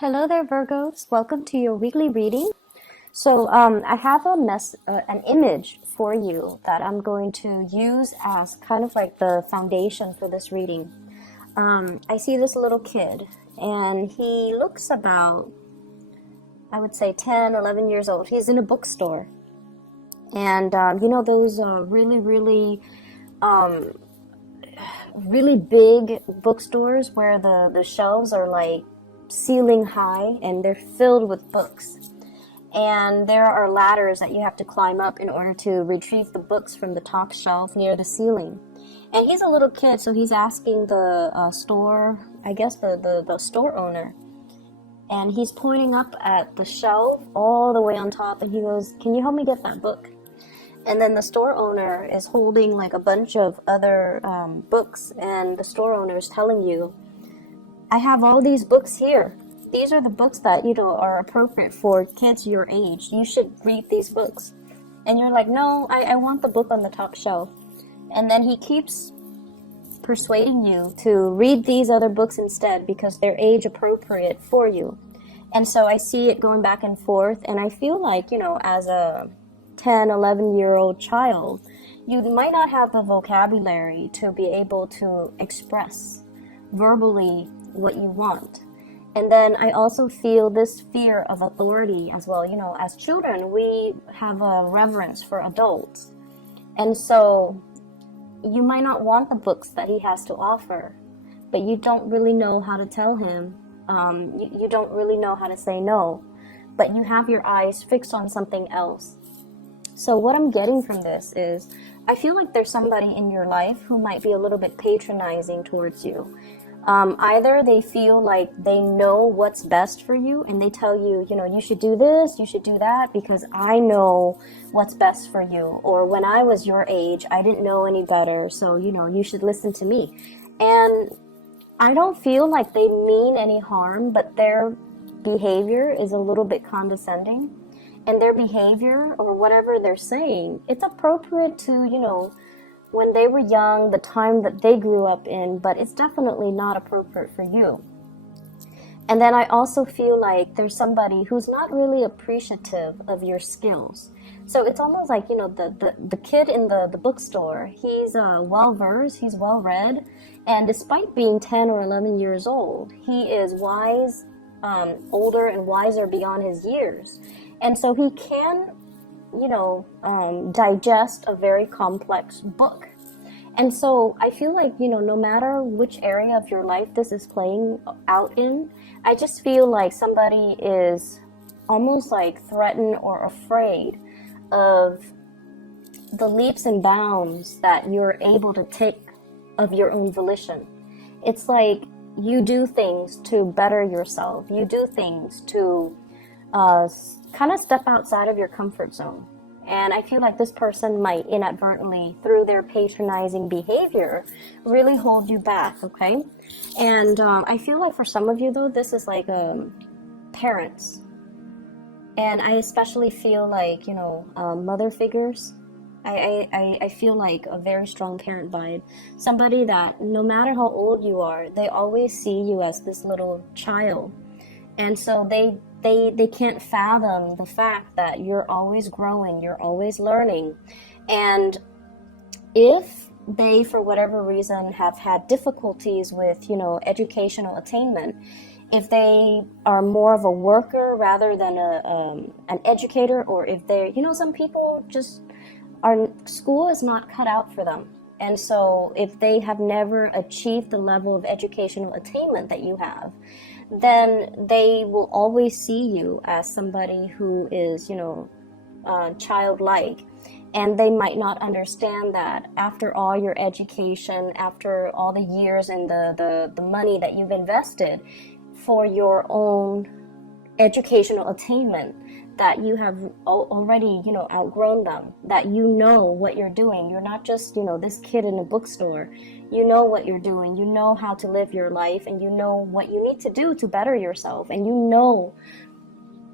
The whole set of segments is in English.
Hello there, Virgos. Welcome to your weekly reading. So, I have an image for you that I'm going to use as kind of like the foundation for this reading. I see this little kid, and he looks about, I would say, 10, 11 years old. He's in a bookstore, and you know those um, really big bookstores where the shelves are like ceiling high and they're filled with books, and there are ladders that you have to climb up in order to retrieve the books from the top shelf near the ceiling. And he's a little kid, so he's asking the store, I guess the store owner, and he's pointing up at the shelf all the way on top, and he goes, "Can you help me get that book?" And then the store owner is holding like a bunch of other books, and the store owner is telling you, "I have all these books here. These are the books that, are appropriate for kids your age. You should read these books." And you're like, "No, I want the book on the top shelf." And then he keeps persuading you to read these other books instead because they're age appropriate for you. And so I see it going back and forth, and I feel like, as a 10, 11-year-old child, you might not have the vocabulary to be able to express verbally what you want. And then I also feel this fear of authority as well. As children, we have a reverence for adults. And so you might not want the books that he has to offer, but you don't really know how to tell him. You don't really know how to say no, but you have your eyes fixed on something else. So what I'm getting from this is, I feel like there's somebody in your life who might be a little bit patronizing towards you. Either they feel like they know what's best for you, and they tell you, you should do this, you should do that, because I know what's best for you. Or when I was your age, I didn't know any better, so, you should listen to me. And I don't feel like they mean any harm, but their behavior is a little bit condescending. And their behavior, or whatever they're saying, it's appropriate to, when they were young, the time that they grew up in, but it's definitely not appropriate for you. And then I also feel like there's somebody who's not really appreciative of your skills. So it's almost like, the kid in the bookstore, he's well-versed, he's well-read, and despite being 10 or 11 years old, he is wise, older and wiser beyond his years. And so he can digest a very complex book. And so I feel like, no matter which area of your life this is playing out in, I just feel like somebody is almost like threatened or afraid of the leaps and bounds that you're able to take of your own volition. It's like you do things to better yourself. You do things to kind of step outside of your comfort zone. And I feel like this person might inadvertently, through their patronizing behavior, really hold you back, okay? And I feel like for some of you, though, this is like parents. And I especially feel like, mother figures. I feel like a very strong parent vibe. Somebody that no matter how old you are, they always see you as this little child. And so they can't fathom the fact that you're always growing, you're always learning. And if they, for whatever reason, have had difficulties with, educational attainment, if they are more of a worker rather than an educator, or if they're, some people just school is not cut out for them. And so if they have never achieved the level of educational attainment that you have, then they will always see you as somebody who is, childlike. And they might not understand that after all your education, after all the years and the money that you've invested for your own educational attainment, that you have already, outgrown them, that you know what you're doing. You're not just, this kid in a bookstore. You know what you're doing. You know how to live your life, and you know what you need to do to better yourself. And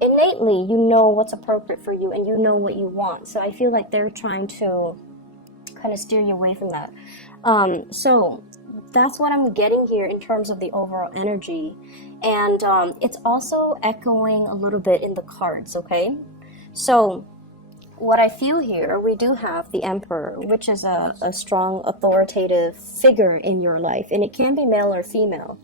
innately, you know what's appropriate for you, and you know what you want. So I feel like they're trying to kind of steer you away from that. So that's what I'm getting here in terms of the overall energy. And it's also echoing a little bit in the cards, okay? So what I feel here, we do have the Emperor, which is a strong authoritative figure in your life, and it can be male or female.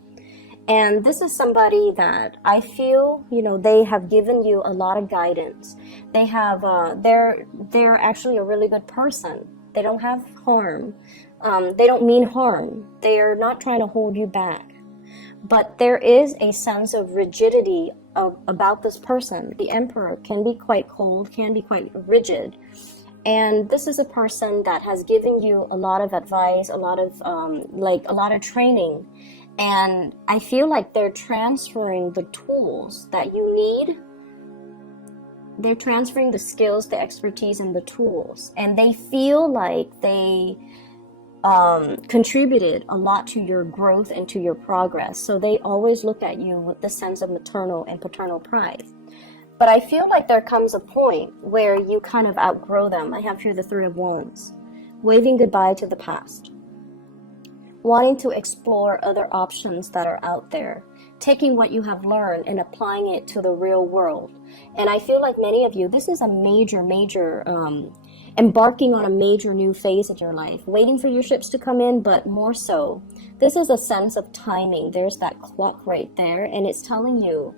And this is somebody that I feel, you know, they have given you a lot of guidance. They have, they're actually a really good person. They don't have harm. They don't mean harm. They are not trying to hold you back. But there is a sense of rigidity about this person. The Emperor can be quite cold, can be quite rigid. And this is a person that has given you a lot of advice, a lot of a lot of training. And I feel like they're transferring the tools that you need. They're transferring the skills, the expertise, and the tools. And they feel like they contributed a lot to your growth and to your progress. So they always look at you with the sense of maternal and paternal pride. But I feel like there comes a point where you kind of outgrow them. I have here the Three of Wands, waving goodbye to the past, wanting to explore other options that are out there, taking what you have learned and applying it to the real world. And I feel like many of you, this is a major embarking on a major new phase of your life, waiting for your ships to come in, but more so, this is a sense of timing. There's that clock right there, and it's telling you,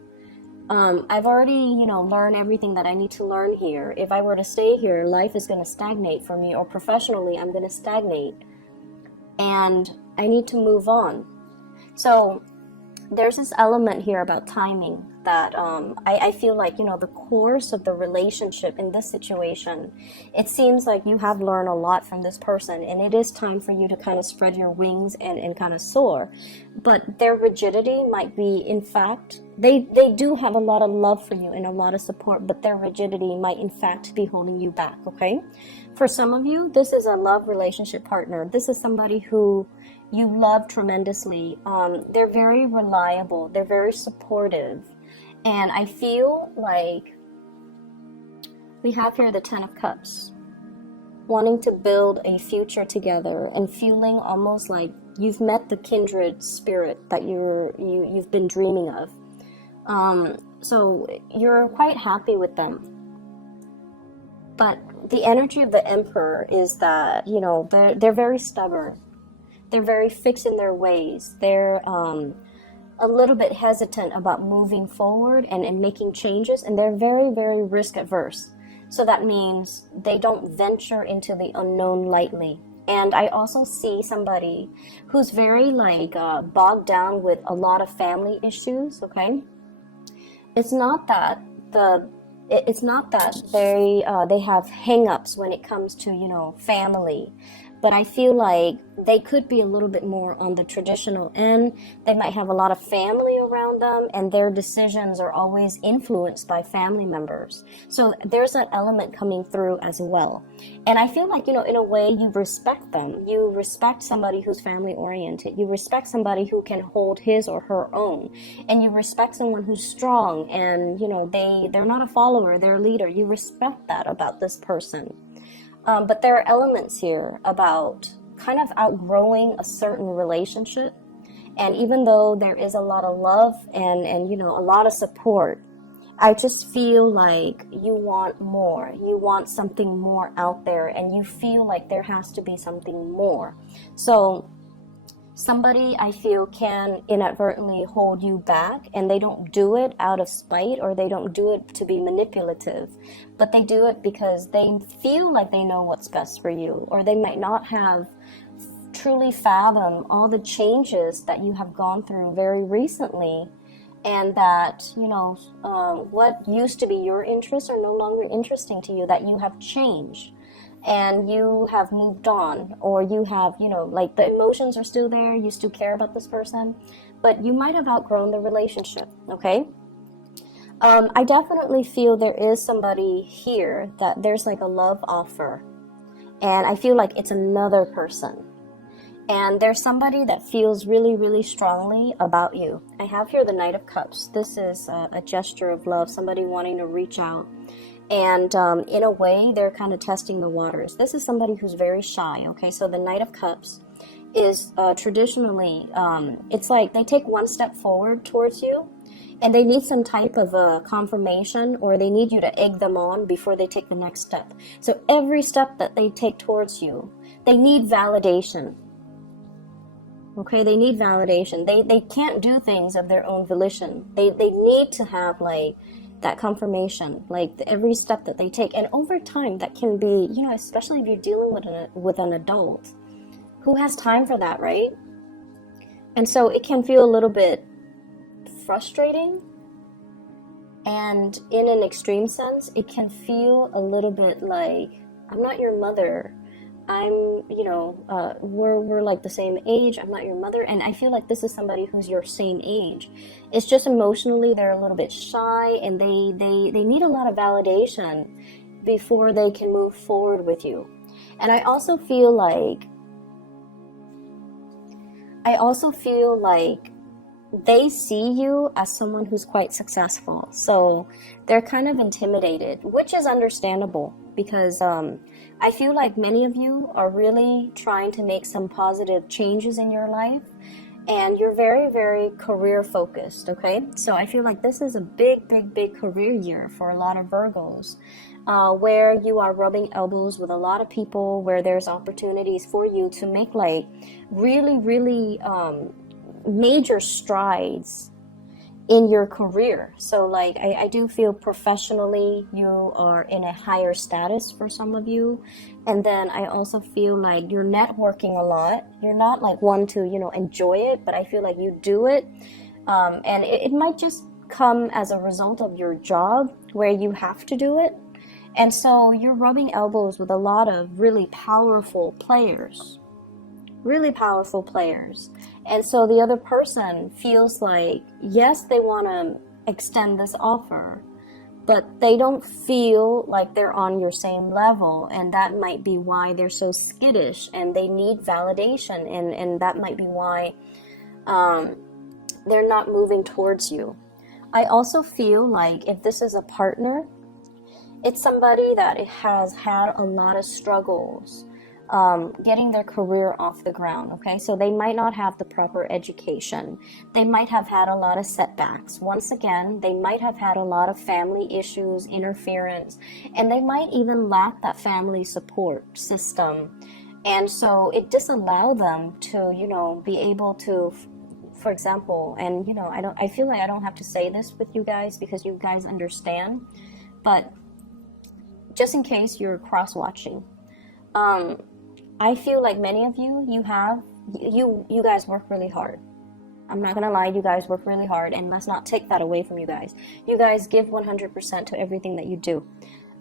I've already, learned everything that I need to learn here. If I were to stay here, life is going to stagnate for me, or professionally, I'm going to stagnate, and I need to move on. So there's this element here about timing that I feel like, the course of the relationship in this situation, it seems like you have learned a lot from this person, and it is time for you to kind of spread your wings and kind of soar. But their rigidity might be, in fact, they do have a lot of love for you and a lot of support, but their rigidity might in fact be holding you back, okay? For some of you, this is a love relationship partner. This is somebody who you love tremendously. They're very reliable. They're very supportive. And I feel like we have here the Ten of Cups, wanting to build a future together and feeling almost like you've met the kindred spirit that you've been dreaming of. So you're quite happy with them. But the energy of the Emperor is that, they're very stubborn. They're very fixed in their ways. They're a little bit hesitant about moving forward and making changes, and they're very, very risk averse. So that means they don't venture into the unknown lightly. And I also see somebody who's very bogged down with a lot of family issues, okay? It's not that they have hang-ups when it comes to, family. But I feel like they could be a little bit more on the traditional end. They might have a lot of family around them, and their decisions are always influenced by family members. So there's that element coming through as well. And I feel like, in a way, you respect them. You respect somebody who's family-oriented. You respect somebody who can hold his or her own. And you respect someone who's strong and, they're not a follower, they're a leader. You respect that about this person. But there are elements here about kind of outgrowing a certain relationship. And even though there is a lot of love and a lot of support, I just feel like you want more. You want something more out there, and you feel like there has to be something more. So somebody, I feel, can inadvertently hold you back, and they don't do it out of spite, or they don't do it to be manipulative, but they do it because they feel like they know what's best for you, or they might not have truly fathomed all the changes that you have gone through very recently, and that, what used to be your interests are no longer interesting to you, that you have changed. And you have moved on, or you have, the emotions are still there, you still care about this person, but you might have outgrown the relationship, okay? I definitely feel there is somebody here that there's like a love offer, and I feel like it's another person. And there's somebody that feels really, really strongly about you. I have here the Knight of Cups. This is a gesture of love, somebody wanting to reach out. And in a way, they're kind of testing the waters. This is somebody who's very shy, okay? So the Knight of Cups is traditionally, it's like they take one step forward towards you, and they need some type of confirmation, or they need you to egg them on before they take the next step. So every step that they take towards you, they need validation. Okay, they need validation. They can't do things of their own volition. They need to have like that confirmation, like every step that they take. And over time, that can be, you know, especially if you're dealing with an adult, who has time for that, right? And so it can feel a little bit frustrating, and in an extreme sense, it can feel a little bit like, I'm not your mother. I'm, you know, we're like the same age. I'm not your mother. And I feel like this is somebody who's your same age. It's just emotionally they're a little bit shy, and they need a lot of validation before they can move forward with you. And I also feel like they see you as someone who's quite successful. So they're kind of intimidated, which is understandable, because I feel like many of you are really trying to make some positive changes in your life, and you're very, very career focused, okay? So I feel like this is a big, big, big career year for a lot of Virgos, where you are rubbing elbows with a lot of people, where there's opportunities for you to make like really, really major strides in your career. So like I do feel professionally you are in a higher status for some of you, and then I also feel like you're networking a lot. You're not like one to, you know, enjoy it, but I feel like you do it, and it might just come as a result of your job where you have to do it. And so you're rubbing elbows with a lot of really powerful players. And so the other person feels like, yes, they want to extend this offer, but they don't feel like they're on your same level. And that might be why they're so skittish, and they need validation. And that might be why they're not moving towards you. I also feel like if this is a partner, it's somebody that has had a lot of struggles getting their career off the ground, okay? So they might not have the proper education. They might have had a lot of setbacks. Once again, they might have had a lot of family issues, interference, and they might even lack that family support system. And so it disallowed them to, you know, be able to, for example, and, you know, I feel like I don't have to say this with you guys because you guys understand, but just in case you're cross-watching, I feel like many of you, you guys work really hard. I'm not gonna lie, you guys work really hard, and let's not take that away from you guys. You guys give 100% to everything that you do.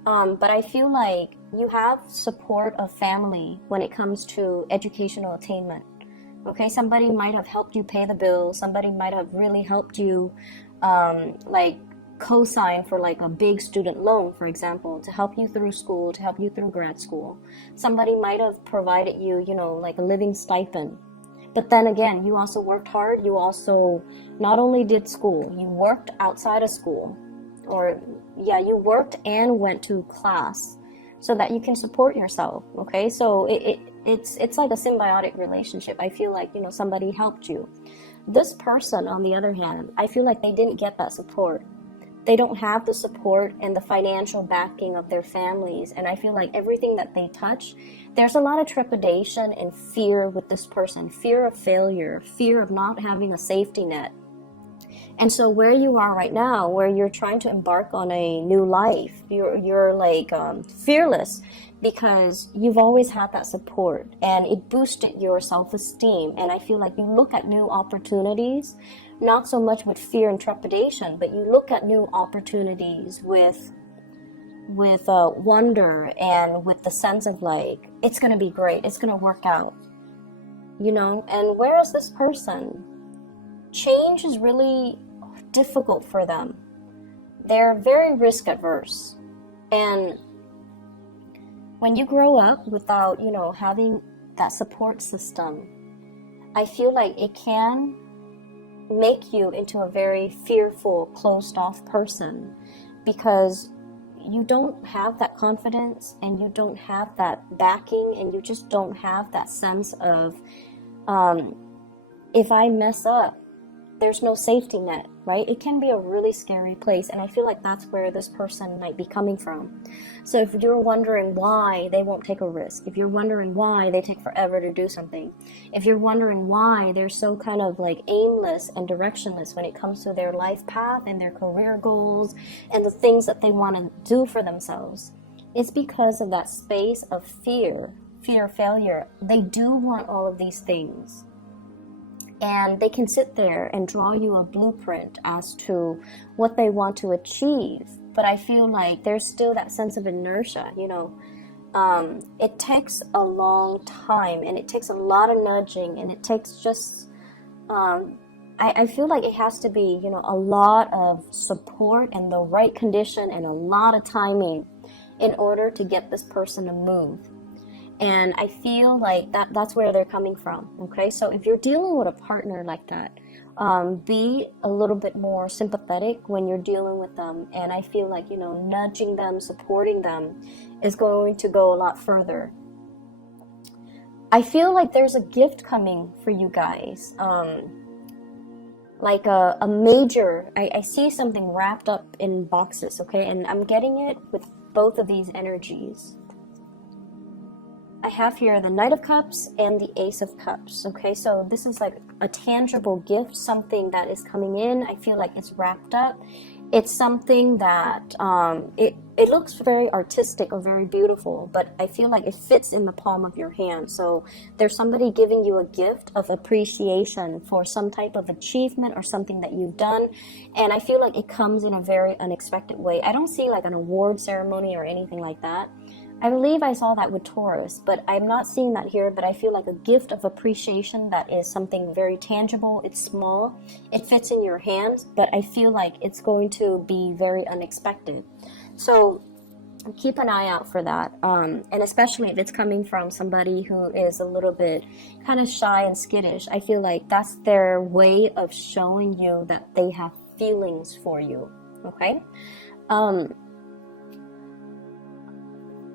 But I feel like you have support of family when it comes to educational attainment. Okay, somebody might have helped you pay the bills. Somebody might have really helped you, like, co-sign for like a big student loan, for example, to help you through school, to help you through grad school. Somebody might have provided you, you know, like a living stipend. But then again, you also worked hard. You also not only did school, you worked outside of school, or yeah, you worked and went to class so that you can support yourself. Okay, so it's like a symbiotic relationship. I feel like, you know, somebody helped you. This person, on the other hand, I feel like they didn't get that support. They don't have the support and the financial backing of their families. And I feel like everything that they touch, there's a lot of trepidation and fear with this person. Fear of failure, fear of not having a safety net. And so where you are right now, where you're trying to embark on a new life, you're like fearless because you've always had that support, and it boosted your self-esteem. And I feel like you look at new opportunities, not so much with fear and trepidation, but you look at new opportunities with wonder and with the sense of like, it's going to be great, it's going to work out, you know. And whereas this person, change is really difficult for them. They're very risk adverse. And when you grow up without, you know, having that support system, I feel like it can make you into a very fearful, closed off person, because you don't have that confidence and you don't have that backing, and you just don't have that sense of If I mess up, there's no safety net, right? It can be a really scary place, and I feel like that's where this person might be coming from. So if you're wondering why they won't take a risk, if you're wondering why they take forever to do something, if you're wondering why they're so kind of like aimless and directionless when it comes to their life path and their career goals and the things that they want to do for themselves, it's because of that space of fear of failure. They do want all of these things. And they can sit there and draw you a blueprint as to what they want to achieve. But I feel like there's still that sense of inertia, you know. It takes a long time, and it takes a lot of nudging, and it takes just, I feel like it has to be, you know, a lot of support and the right condition and a lot of timing in order to get this person to move. And I feel like that's where they're coming from, okay? So if you're dealing with a partner like that, be a little bit more sympathetic when you're dealing with them. And I feel like, you know, nudging them, supporting them is going to go a lot further. I feel like there's a gift coming for you guys. Like a major, I see something wrapped up in boxes, okay? And I'm getting it with both of these energies. I have here the Knight of Cups and the Ace of Cups, okay? So this is like a tangible gift, something that is coming in. I feel like it's wrapped up. It's something that, it looks very artistic or very beautiful, but I feel like it fits in the palm of your hand. So there's somebody giving you a gift of appreciation for some type of achievement or something that you've done. And I feel like it comes in a very unexpected way. I don't see like an award ceremony or anything like that. I believe I saw that with Taurus, but I'm not seeing that here. But I feel like a gift of appreciation that is something very tangible. It's small. It fits in your hands, but I feel like it's going to be very unexpected. So keep an eye out for that. And especially if it's coming from somebody who is a little bit kind of shy and skittish, I feel like that's their way of showing you that they have feelings for you. Okay?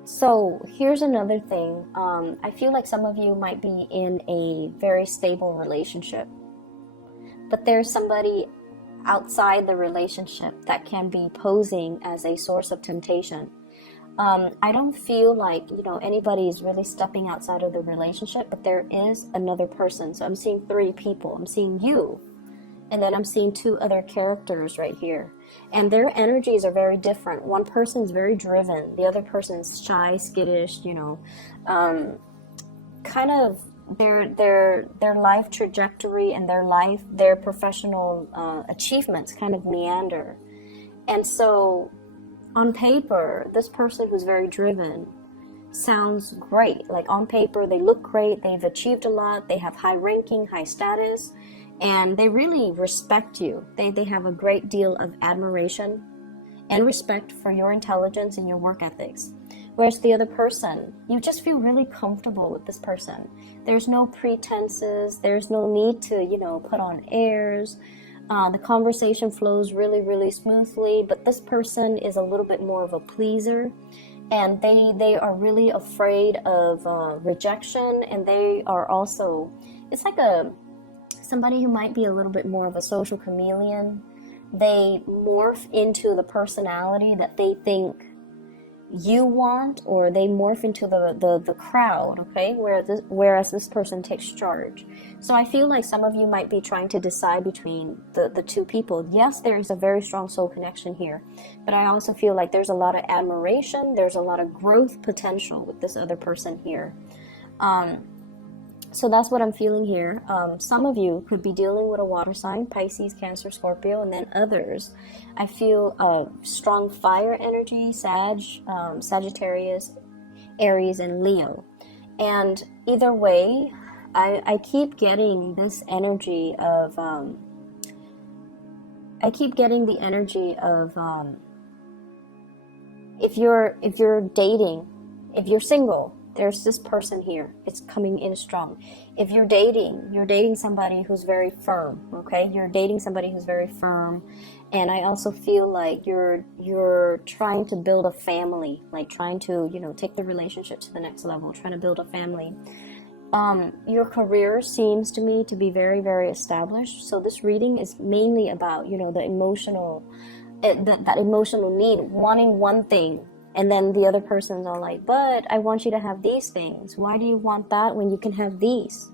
So here's another thing. I feel like some of you might be in a very stable relationship, but there's somebody outside the relationship that can be posing as a source of temptation. I don't feel like, you know, anybody is really stepping outside of the relationship, but there is another person. So I'm seeing 3 people. I'm seeing you. And then I'm seeing 2 other characters right here. And their energies are very different. One person is very driven. The other person is shy, skittish, you know. Kind of their life trajectory and their professional achievements kind of meander. And so on paper, this person who's very driven sounds great. Like on paper, they look great. They've achieved a lot. They have high ranking, high status. And they really respect you. They have a great deal of admiration and respect for your intelligence and your work ethics. Whereas the other person, you just feel really comfortable with this person. There's no pretenses. There's no need to, you know, put on airs. The conversation flows really, really smoothly. But this person is a little bit more of a pleaser. And they are really afraid of rejection. And they are also, it's like somebody who might be a little bit more of a social chameleon. They morph into the personality that they think you want, or they morph into the crowd, okay? Whereas this person takes charge. So I feel like some of you might be trying to decide between the 2 people. Yes, there is a very strong soul connection here, but I also feel like there's a lot of admiration, there's a lot of growth potential with this other person here. So that's what I'm feeling here. Some of you could be dealing with a water sign, Pisces, Cancer, Scorpio, and then others. I feel strong fire energy, Sagittarius, Aries, and Leo. And either way, I keep getting this energy of, if you're dating, if you're single, there's this person here. It's coming in strong. If you're dating somebody who's very firm, okay? You're dating somebody who's very firm. And I also feel like you're trying to build a family, like trying to, you know, take the relationship to the next level, trying to build a family. Your career seems to me to be very, very established. So this reading is mainly about, you know, the emotional, that emotional need, wanting one thing. And then the other person's all like, but I want you to have these things. Why do you want that when you can have these?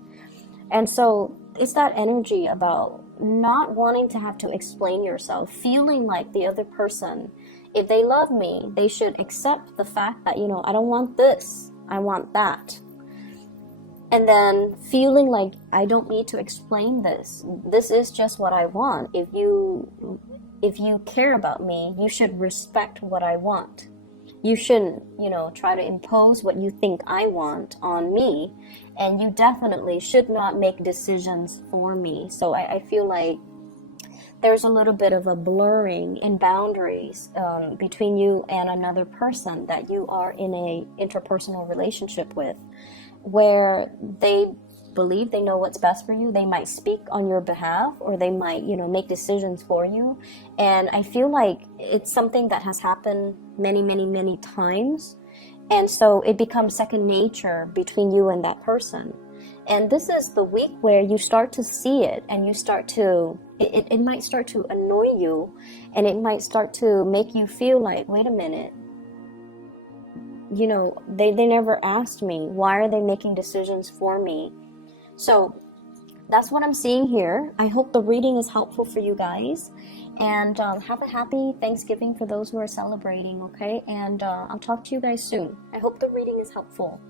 And so it's that energy about not wanting to have to explain yourself, feeling like the other person, if they love me, they should accept the fact that, you know, I don't want this, I want that. And then feeling like I don't need to explain this. This is just what I want. If you care about me, you should respect what I want. You shouldn't, you know, try to impose what you think I want on me. And you definitely should not make decisions for me. So I feel like there's a little bit of a blurring in boundaries between you and another person that you are in a interpersonal relationship with, where they believe they know what's best for you. They might speak on your behalf, or they might, you know, make decisions for you. And I feel like it's something that has happened many, many, many times. And so it becomes second nature between you and that person. And this is the week where you start to see it, and you start to, it might start to annoy you, and it might start to make you feel like, wait a minute, you know, they never asked me. Why are they making decisions for me? So that's what I'm seeing here. I hope the reading is helpful for you guys. And have a happy Thanksgiving for those who are celebrating, okay? And I'll talk to you guys soon. I hope the reading is helpful.